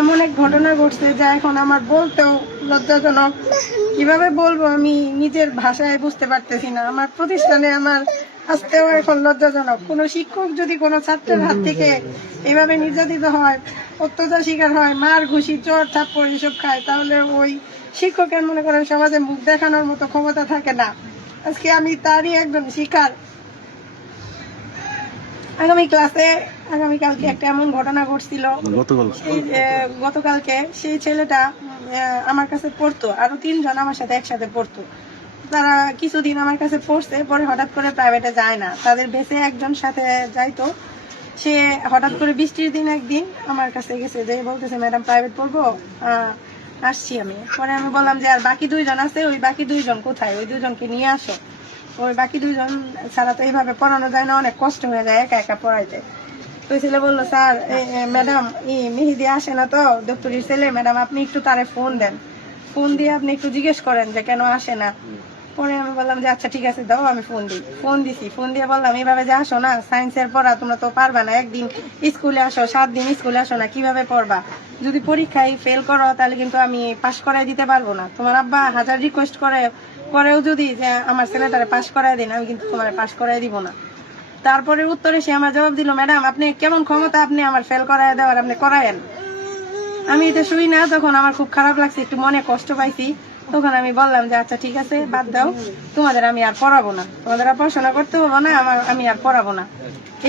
এমন এক ঘটনা ঘটছে যা এখন আমার বলতেও লজ্জাজনক। কিভাবে বলবো আমি নিজের ভাষায় বুঝতে পারতেছি না। আমার প্রতিষ্ঠানে আমার আসতেও এখন লজ্জাজনক। কোনো শিক্ষক যদি কোনো ছাত্রের হাত থেকে এভাবে নির্যাতিত হয়, অত্যাচার শিকার হয়, মার ঘুষি চর থাপ্পড় এসব খায়, তাহলে ওই শিক্ষকের মনে করেন সমাজে মুখ দেখানোর মতো ক্ষমতা থাকে না। আজকে আমি তারই একজন শিকার। আগামীকালকে একটা এমন ঘটনা ঘটছিল। গতকালকে সেই ছেলেটা আমার কাছে পড়তো, আরো 3 জন আমার সাথে একসাথে পড়তো। তারা কিছুদিন আমার কাছে পড়ছে, পরে হঠাৎ করে প্রাইভেটে যায় না। তাদের বেঁচে একজন সাথে যাইতো, সে হঠাৎ করে বৃষ্টির দিন একদিন আমার কাছে গেছে, যে বলতেছে ম্যাডাম প্রাইভেট পড়বো, আসছি আমি। পরে আমি বললাম যে আর বাকি 2 জন আছে, ওই বাকি 2 জন কোথায়, ওই 2 জনকে নিয়ে আসো। ওই বাকি 2 জন ছাড়া তো এইভাবে পড়ানো যায় না, অনেক কষ্ট হয়ে যায় একা একা পড়াইতে। তো ছেলে বললো স্যার ম্যাডাম মেহেদি আসে না তো, দপ্তরির ছেলে, ম্যাডাম আপনি একটু তারে ফোন দেন, ফোন দিয়ে আপনি একটু জিজ্ঞেস করেন যে কেন আসে না। পরে আমি বললাম যে আচ্ছা ঠিক আছে দাও, আমি ফোন দিছি। ফোন দিয়ে বললাম এইভাবে যে আসো না, সায়েন্সের পড়া তোমরা তো পারবা না, একদিন স্কুলে আসো, 7 দিন স্কুলে আসো না, কিভাবে পড়বা? যদি পরীক্ষায় ফেল করো তাহলে কিন্তু আমি পাশ করাই দিতে পারবো না। তোমার আব্বা হাজার রিকোয়েস্ট করেও যদি যে আমার ছেলেটারে পাশ করাই দিন, আমি কিন্তু তোমার পাশ করাই দিব না। তারপরে উত্তরে সে আমার জবাব দিল, ম্যাডাম আপনি কেমন ক্ষমতা আপনি আমার ফেল করাই দেওয়ার, আপনি করায়েন। আমি এটা শুই না, তখন আমার খুব খারাপ লাগছে, একটু মনে কষ্ট পাইছি। তখন আমি বললাম যে আচ্ছা ঠিক আছে বাদ দাও, তোমাদের আমি আর পড়াবো না, তোমাদের আর পড়াশোনা করতে হবো না, আমি আর পড়াবো না।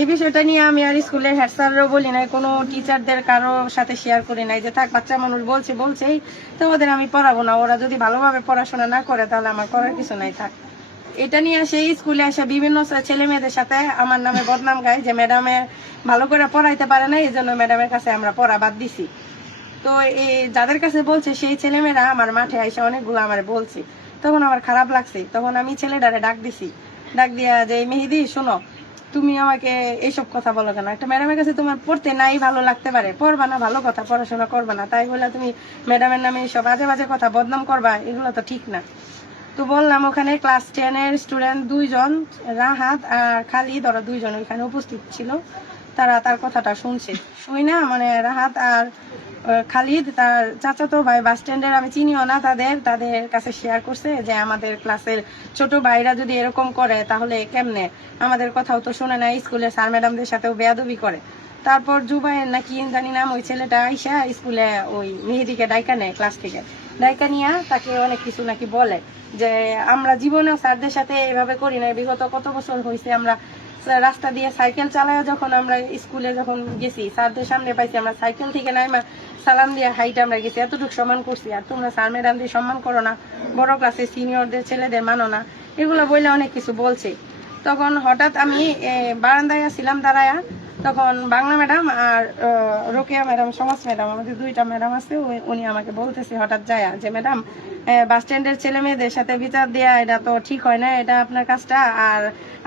এই বিষয়টা নিয়ে আমি আর স্কুলের হেড স্যারও বলি নাই, কোনো টিচারদের কারো সাথে শেয়ার করি নাই, যে থাক বাচ্চা মানুষ বলছেই তো ওদের আমি পড়াবো না, ওরা যদি ভালোভাবে পড়াশোনা না করে তাহলে আমার করার কিছু নাই, থাক। এটা নিয়ে সেই স্কুলে এসে বিভিন্ন ছেলে মেয়েদের সাথে আমার নামে বদনাম গায়, যে ম্যাডামে ভালো করে পড়াইতে পারে না, এই জন্য ম্যাডামের কাছে আমরা পড়া বাদ দিছি। তো এই যাদের কাছে বলছে সেই ছেলেমেয়েরা আমার মাঠে এসে অনেকগুলো আমার বলছে। তখন আমার খারাপ লাগছে, তখন আমি ছেলেটারে ডাক দিয়া যে মেহেদি শোনো, তুমি আমাকে এইসব কথা বলো কেন? একটা ম্যাডামের কাছে তোমার পড়তে নাই ভালো লাগতে পারে, পড়বা না, ভালো কথা, পড়াশোনা করবা না, তাই বলে তুমি ম্যাডামের নামে এইসব বাজে বাজে কথা বদনাম করবা, এগুলো তো ঠিক না। তো বললাম ওখানে ক্লাস 10-এর স্টুডেন্ট 2 জন, রাহাত আর খালিদ, ওরা 2 জন ওইখানে উপস্থিত ছিল। তারা তার কথাটা শুই না, মানে রাহাত আর খালিদ তার চাচাতো ভাই বাস স্ট্যান্ডের, আমি চিনিও না তাদের কাছে শেয়ার করছে যে আমাদের ক্লাসের ছোট ভাইরা যদি এরকম করে তাহলে কেমনে, আমাদের কথাও তো শুনে না, স্কুলে স্যার ম্যাডামদের সাথেও বেয়াদবি করে। তারপর জুবাইর নাকি জানি নাম, ওই ছেলেটা আইসা স্কুলে ওই মেহেদিকে ডাইকা নেয়, ক্লাস থেকে ডাইকা নিয়ে তাকে অনেক কিছু নাকি বলে, যে আমরা জীবনেও স্যারদের সাথে এভাবে করি না, বিগত কত বছর হয়েছে আমরা রাস্তা দিয়ে সাইকেল চালায়, যখন আমরা স্কুলে যখন গেছি স্যারদের সামনে পাইছি, আমরা সাইকেল থেকে নাইমা সালাম দিয়ে হাইটে আমরা গেছি, এতটুকু সম্মান করছি, আর তোমরা স্যার ম্যাডামদের সম্মান করো না, বড় ক্লাসের সিনিয়রদের ছেলেদের মানো না, এগুলো বলে অনেক কিছু বলছে। তখন হঠাৎ আমি বারান্দায় আসছিলাম দাঁড়ায়া, তখন বাংলা ম্যাডাম আর রোকেয়া ম্যাডাম, সমাজ ম্যাডাম, আমাদের 2টা ম্যাডাম আছে, উনি আমাকে বলতেছে হঠাৎ যায় যে ম্যাডাম বাস স্ট্যান্ডের ছেলে মেয়েদের সাথে বিচার দেওয়া এটা তো ঠিক হয় না, এটা আপনার কাজটা, আর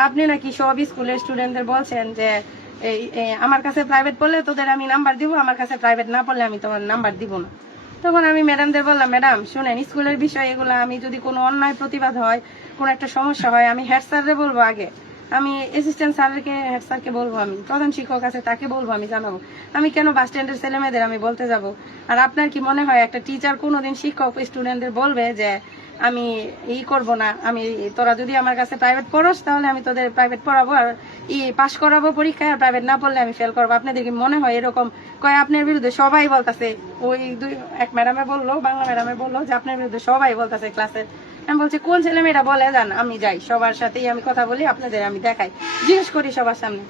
আপনি নাকি সব স্কুলের স্টুডেন্টদের বলছেন যে আমার কাছে প্রাইভেট পড়লে তোদের আমি নাম্বার দিব, আমার কাছে প্রাইভেট না পড়লে আমি তোমার নাম্বার দিব না। তখন আমি ম্যাডামদের বললাম, ম্যাডাম শুনেন, স্কুলের বিষয় এগুলো, আমি যদি কোনো অন্যায় প্রতিবাদ হয়, কোনো একটা সমস্যা হয়, আমি হেড স্যাররে বলবো আগে, আমি অ্যাসিস্ট্যান্ট স্যারকে, হেড স্যারকে বলবো, আমি প্রধান শিক্ষক আছে তাকে বলবো, আমি জানাবো, আমি কেন বাস স্ট্যান্ডের ছেলে মেয়েদের আমি বলতে যাব? আর আপনার কি মনে হয় একটা টিচার কোনোদিন শিক্ষক স্টুডেন্টদের বলবে যে আমি করব না, আমি তোরা যদি আমার কাছে প্রাইভেট পড়োস তাহলে আমি তোদের প্রাইভেট পড়াবো, আর পাস করাবো পরীক্ষায়, আর প্রাইভেট না পড়লে আমি ফেল করবো? আপনাদের কি মনে হয় এরকম? কয় আপনার বিরুদ্ধে সবাই বলতেছে, ওই এক ম্যাডামে বললো, বাংলা ম্যাডামে বললো যে আপনার বিরুদ্ধে সবাই বলতেছে ক্লাসের। আমি বলছি কোন ছেলে মেয়েরা বলে, যান আমি যাই, সবার সাথেই আমি কথা বলি, আপনাদের আমি দেখাই, জিজ্ঞেস করি সবার সামনে।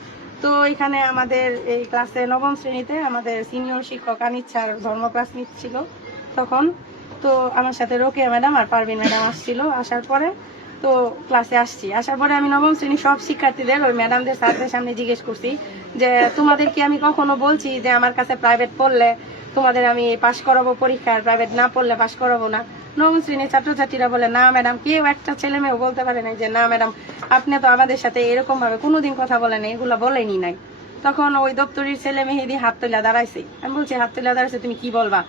তো এখানে আমাদের এই ক্লাসে 9ম শ্রেণীতে আমাদের সিনিয়র শিক্ষক আনিচ্ছার ধর্ম ক্লাস নিচ্ছিল তখন। তো আমার সাথে রোকেয়া ম্যাডাম আর পারভিন ম্যাডাম আসছিল। আসার পরে তো ক্লাসে আসার পরে আমি 9ম শ্রেণীর সব শিক্ষার্থীদের ওই ম্যাডামদের স্যারদের সামনে জিজ্ঞেস করছি যে তোমাদের কি আমি কখনো বলছি যে আমার কাছে প্রাইভেট পড়লে তোমাদের আমি পাশ করাবো পরীক্ষায়, প্রাইভেট না পড়লে পাশ করাবো না? 9ম শ্রেণীর ছাত্রছাত্রীরা বলে না ম্যাডাম, কেউ একটা ছেলে মেয়েও বলতে পারে নাই যে না ম্যাডাম আপনি তো আমাদের সাথে এরকম ভাবে কোনোদিন কথা বলেন, এগুলো বলেনি নাই। তখন ওই দপ্তরির ছেলে মেহেদি হাত তুলে দাঁড়াইছে। আমি বলছি হাত তুলে দাঁড়াইছে, তুমি কি বলবা?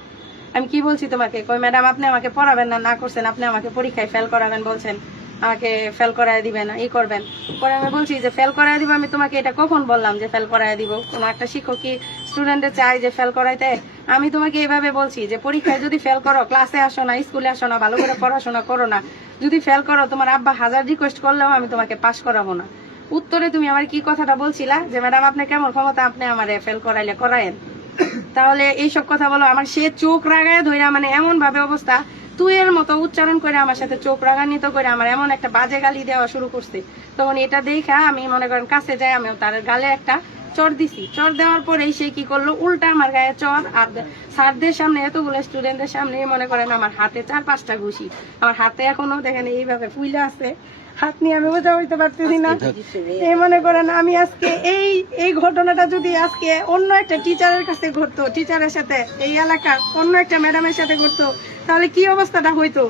আমি কি বলছি তোমাকে? কই ম্যাডাম আপনি আমাকে পড়াবেন না করছেন, আপনি আমাকে পরীক্ষায় ফেল করাবেন বলছেন, আমাকে ফেল করায় দিবেন, করবেন। পরে আমি বলছি যে ফেল করায় দিব, আমি তোমাকে এটা কখন বললাম যে ফেল করায় দিব? কোনো একটা শিক্ষক কি স্টুডেন্টে চাই যে ফেল করাইতে? আমি তোমাকে এইভাবে বলছি যে পরীক্ষায় যদি ফেল করো, ক্লাসে আসো না, স্কুলে আসো না, ভালো করে পড়াশোনা করো না, যদি ফেল করো তোমার আব্বা 1000 রিকোয়েস্ট করলেও আমি তোমাকে পাস করাবো না। উত্তরে তুমি আমার কি কথাটা বলছিলা যে ম্যাডাম আপনি কেমন ক্ষমতা, আপনি আমারে ফেল করাইলে করায়েন। তাহলে এইসব কথা বলো। আমার সে চোখ রাগায় ধইরা মানে এমন ভাবে অবস্থা, তুই এর মতো উচ্চারণ করে আমার সাথে চোখ রাগান্বিত করে আমার এমন একটা বাজে গালি দেওয়া শুরু করছে। তখন এটা দেখা আমি মনে করেন কাছে যাই, আমিও তার গালে একটা চর দিছি। চর দেওয়ার পরেই সে কি করলো, উল্টা আমার গায়ে চর, আর স্যারদের সামনে এতগুলো স্টুডেন্টদের সামনে মনে করেন আমার হাতে 4-5টা ঘুষি। আমার হাতে এখনো দেখেন এইভাবে ফুইলা আছে, হাত নিয়ে আমি বোঝা হইতে পারতেছি না। এই মনে করেন আমি আজকে এই ঘটনাটা যদি আজকে অন্য একটা টিচারের কাছে ঘটতো, টিচারের সাথে, এই এলাকার অন্য একটা ম্যাডামের সাথে ঘটতো, তাহলে কি অবস্থাটা হইতো?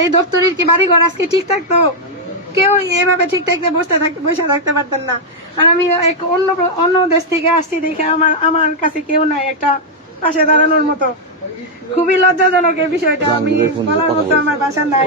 এই দপ্তরের কি বাড়িঘর আজকে ঠিক থাকতো? কেউ এভাবে ঠিক থাকতে বসে থাকতে পারতেন না। আর আমি এক অন্য দেশ থেকে আসছি দেখে আমার কাছে কেউ নাই একটা পাশে দাঁড়ানোর মতো। খুবই লজ্জাজনক এই বিষয়টা, আমি বলার মতো আমার বাসা নাই।